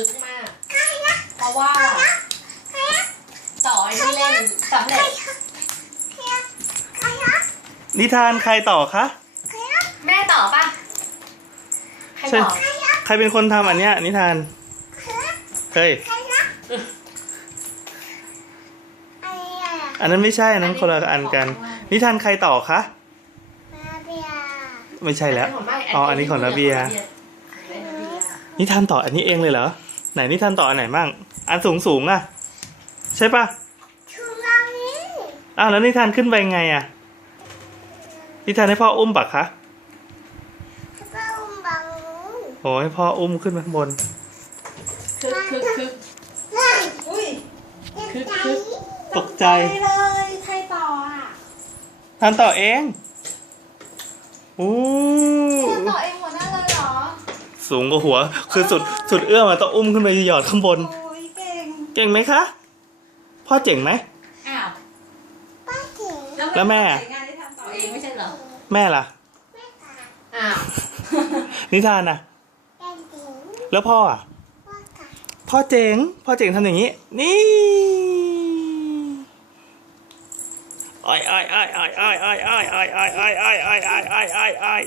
ึกมากเพราะว่าต่อยที่เล่นสำเร็จนิทานใครต่อคะแม่ต่อป่ะใครต่อใครเป็นคนทำอันเนี้ย นิทานเฮ้ยอันนั้นไม่ใช่ อันนั้นคนละอันกัน นิทานใครต่อคะไม่ใช่แล้วอ๋ออันนี้ของระเบีย นิทานต่ออันนี้เองเลยเหรอไหนนี่ทันต่ออันไหนบ้างอันสูงสูงอะใช่ปะอ้าวแล้วนิทานขึ้นไปไงอ่ะนิทานให้พ่อ อุ้มปะคะให้พ่ออุ้มบังโอ้ให้พ่ออุ้มขึ้นไปข้างบนคึกคึกคึกอุ้ยตกใจคึกคึกตกใจเลยใครต่ออ่ะทานต่อเองอู้สูงกว่าหัวคือสุดสุดเอื้อมาต้องอุ้มขึ้นไปหยอดข้างบนเก่งไหมคะพ่อเจ๋งไหมอ้าวพ่อเก่งแล้วแม่แม่ล่ะอ้าวนิทานอ่ะแล้วพ่ออ่ะพ่อเจ๋งพ่อเจ๋งทำอย่างนี้ นี่อ้ออ้ออ้อยอ้อยอ้อยอ้อยอ้อยอ้อยอ้อยอ้อยอ้อยอ้อยอ้อย